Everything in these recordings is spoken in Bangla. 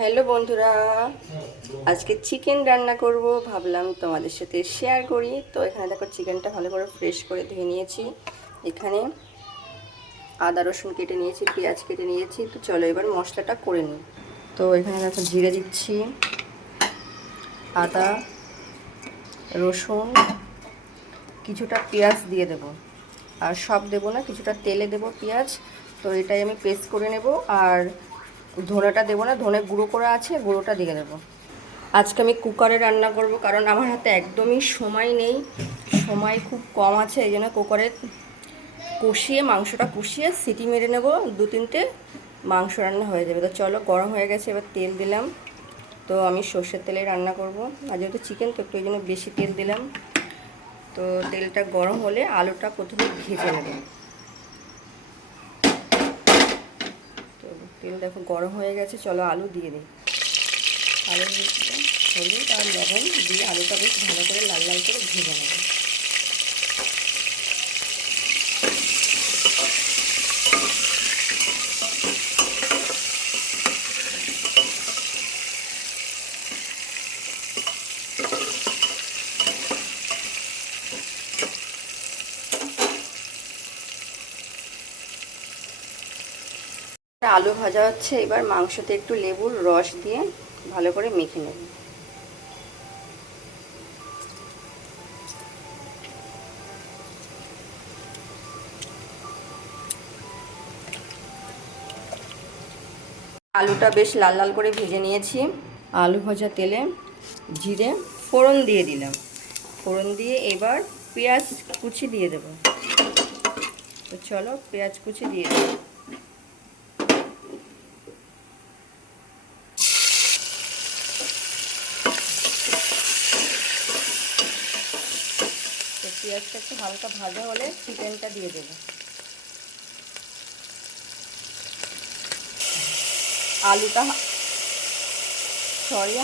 হ্যালো বন্ধুরা, আজকে চিকেন রান্না করব ভাবলাম তোমাদের সাথে শেয়ার করি। তো এখানে দেখো চিকেনটা ভালো করে ফ্রেশ করে ধুয়ে নিয়েছি। এখানে আদা রসুন কেটে নিয়েছি, পেঁয়াজ কেটে নিয়েছি। তো চলো এবার মশলাটা করে নিই। তো এখানে দেখো জিরে দিচ্ছি, আদা রসুন, কিছুটা পেঁয়াজ দিয়ে দেব। আর সব দেব না, কিছুটা তেলে দেব পেঁয়াজ। তো এটাই আমি পেস্ট করে নেব। আর ধনেটা দেবো না, ধনে গুঁড়ো করা আছে, গুঁড়োটা দিয়ে দেবো। আজকে আমি কুকারে রান্না করব, কারণ আমার হাতে একদমই সময় নেই, সময় খুব কম আছে। এই জন্য কুকারে মাংসটা কষিয়ে সিটি মেরে নেব, 2-3টে মাংস রান্না হয়ে যাবে। তো চলো, গরম হয়ে গেছে, এবার তেল দিলাম। তো আমি সর্ষের তেলে রান্না করব, আর যেহেতু চিকেন তো একটু এই জন্য বেশি তেল দিলাম। তো তেলটা গরম হলে আলুটা প্রথমে ভেজে নেব। তো তেল দেখো গরম হয়ে গেছে, চলো আলু দিয়ে দিই। আলু হলুদ আর লবণ দিয়ে আলুটা বেশ ভালো করে লাল লাল করে ভেজে নেব। আলু ভাজা হচ্ছে, এবার মাংসতে একটু লেবুর রস দিয়ে ভালো করে মেখে নেব। আলুটা বেশ লাল লাল করে ভেজে নিয়েছি। আলু ভাজা তেলে জিরে ফোড়ন দিয়ে দিলাম। ফোড়ন দিয়ে এবার পেঁয়াজ কুচি দিয়ে দেব। তো চলো পেঁয়াজ কুচি দিয়ে দেব। তো পেঁয়াজটা একটু হালকা ভাজা হলে চিকেনটা দিয়ে দেবো। আলুটা সরি,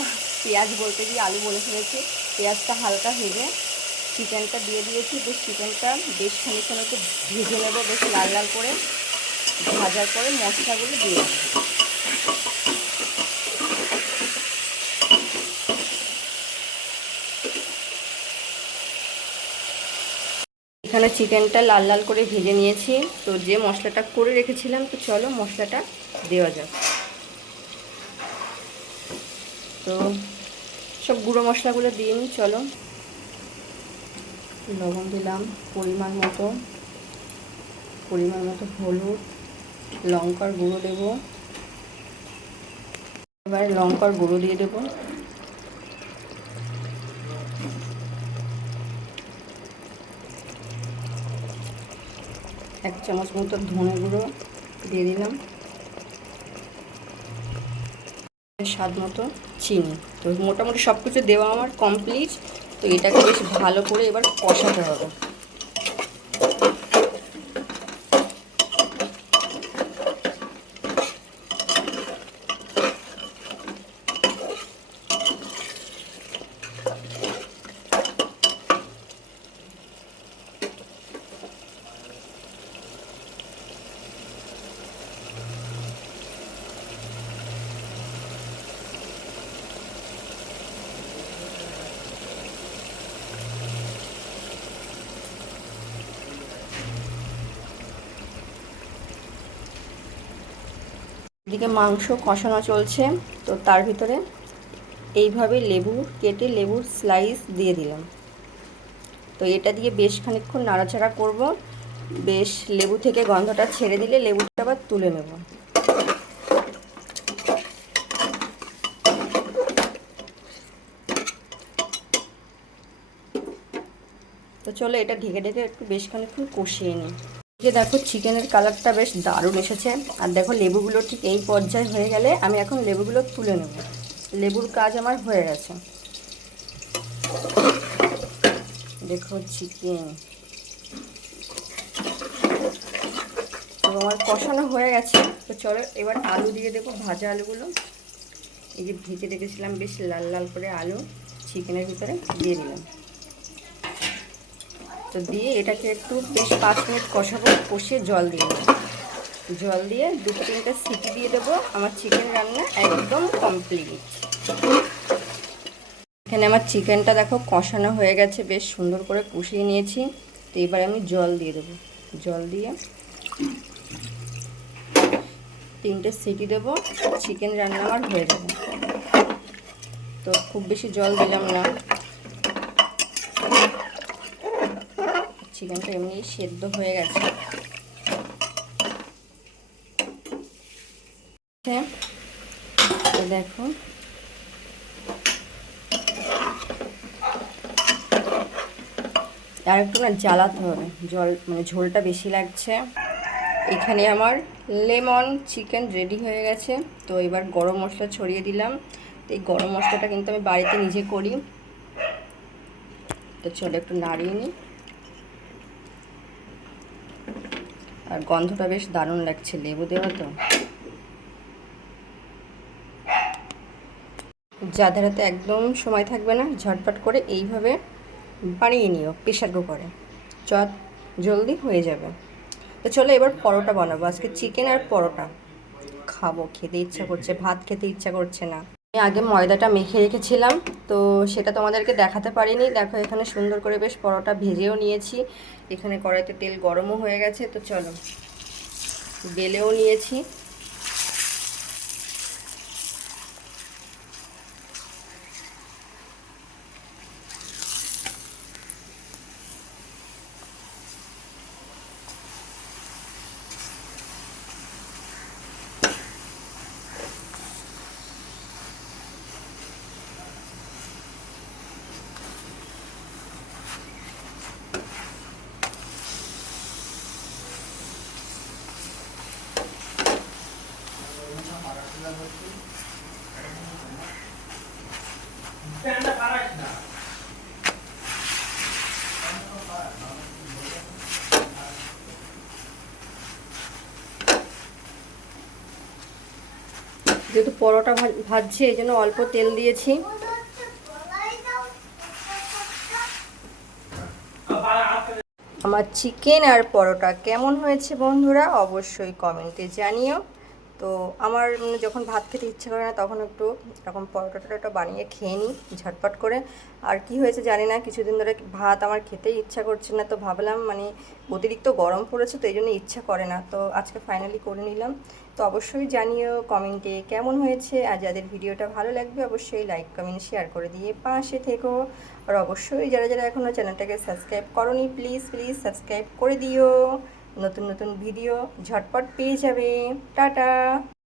পেঁয়াজ বলতে গিয়ে আলু বলে ফেলেছি। পেঁয়াজটা হালকা ভেজে চিকেনটা দিয়ে দিয়েছি। বেশ চিকেনটা বেশ খানিকক্ষণ একটু ভেজে নেবো, বেশ লাল লাল করে। ভাজার পরে মশলাগুলো দিয়ে দেবো। এখানে চিকেনটা লাল লাল করে ভেজে নিয়েছি। তো যে মশলাটা করে রেখেছিলাম, তো চলো মশলাটা দেওয়া যাক। তো সব গুঁড়ো মশলাগুলো দিয়ে নিই। চলো, লবণ দিলাম পরিমাণ মতো হলুদ, লঙ্কার গুঁড়ো দেব। এবার লঙ্কার গুঁড়ো দিয়ে দেব। এক চামচ মতো ধনে গুঁড়ো দিয়ে দিলাম। স্বাদ মতো চিনি। তো মোটামুটি সব কিছু দেওয়া আমার কমপ্লিট। তো এটাকে বেশ ভালো করে এবার কষাতে হবে। এদিকে মাংস কষানো চলছে। তো তার ভিতরে এইভাবে লেবু কেটে লেবুর স্লাইস দিয়ে দিলাম। তো এটা দিয়ে বেশ খানিকক্ষণ নাড়াচাড়া করব। বেশ লেবু থেকে গন্ধটা ছেড়ে দিলে লেবুটা আবার তুলে নেব। তো চলো এটা ঢেকে ঢেকে একটু বেশ খানিকক্ষণ কষিয়ে নিই। যে দেখো চিকেনের কালারটা বেশ দারুণ এসেছে। আর দেখো লেবুগুলো ঠিক এই পর্যায়ে হয়ে গেলে আমি এখন লেবুগুলো তুলে নেব। লেবুর কাজ আমার হয়ে গেছে। দেখো চিকেন তো আমার কষানো হয়ে গেছে। তো চলো এবার আলু দিয়ে দেবো, ভাজা আলুগুলো। এই যে ভেজে রেখেছিলাম বেশ লাল লাল করে আলু চিকেনের ভিতরে দিয়ে দিলাম। তো দিয়ে এটাকে একটু বেশ 5 মিনিট কষাবো, কষিয়ে জল দিয়ে দেবো। জল দিয়ে 2-3টে সিটি দিয়ে দেবো। আমার চিকেন রান্না একদম কমপ্লিট। এখানে আমার চিকেনটা দেখো কষানো হয়ে গেছে, বেশ সুন্দর করে কষিয়ে নিয়েছি। তো এবার আমি জল দিয়ে দেবো। জল দিয়ে 3টে সিটি দেবো, চিকেন রান্না আমার হয়ে যাবে। তো খুব বেশি জল দিলাম না, চিকেনটা এমনি সেদ্ধ হয়ে গেছে। দেখো আর একটু না জ্বালাতে হবে, জল মানে ঝোলটা বেশি লাগছে। এখানে আমার লেমন চিকেন রেডি হয়ে গেছে। তো এবার গরম মশলা ছড়িয়ে দিলাম। তো এই গরম মশলাটা কিন্তু আমি বাড়িতে নিজে করি। তো চলো একটু নাড়িয়ে নিই। আর গন্ধটা বেশ দারুণ লাগছে, লেবু দেওয়া তো। যাদের হাতে একদম সময় থাকবে না, ঝটপট করে এইভাবে বানিয়ে নিও প্রেশার কুকারে, জলদি হয়ে যাবে। তো চলো এবার পরোটা বানাবো। আজকে চিকেন আর পরোটা খাবো, খেতে ইচ্ছা করছে, ভাত খেতে ইচ্ছা করছে না। আমি আগে ময়দাটা মেখে রেখেছিলাম, তো সেটা তোমাদেরকে দেখাতে পারিনি। দেখো এখানে সুন্দর করে বেশ পরোটা ভেজেও নিয়েছি। এখানে কড়াইতে তেল গরমও হয়ে গেছে। তো চলো বেলেও নিয়েছি। যেহেতু পরোটা ভাজছি, এই জন্য অল্প তেল দিয়েছি। আমার চিকেন আর পরোটা কেমন হয়েছে বন্ধুরা অবশ্যই কমেন্টে জানিও। তো আমার যখন ভাত খেতে ইচ্ছে করে না, তখন একটু এরকম পরোটাটা বানিয়ে খেয়ে নিই ঝটপট করে। আর কি হয়েছে জানি না, কিছুদিন ধরে ভাত আমার খেতেই ইচ্ছা করছে না। তো ভাবলাম মানে অতিরিক্ত গরম পড়েছে, তো এই জন্য ইচ্ছা করে না। তো আজকে ফাইনালি করে নিলাম। তো অবশ্যই জানিও কমেন্টে কেমন হয়েছে। আর যাদের ভিডিওটা ভালো লাগবে অবশ্যই লাইক কমেন্ট শেয়ার করে দিয়ে পাশে থেকো। আর অবশ্যই যারা যারা এখনও চ্যানেলটাকে সাবস্ক্রাইব করোনি, প্লিজ প্লিজ সাবস্ক্রাইব করে দিও। নতুন নতুন ভিডিও ঝটপট পেয়ে যাবে। টাটা।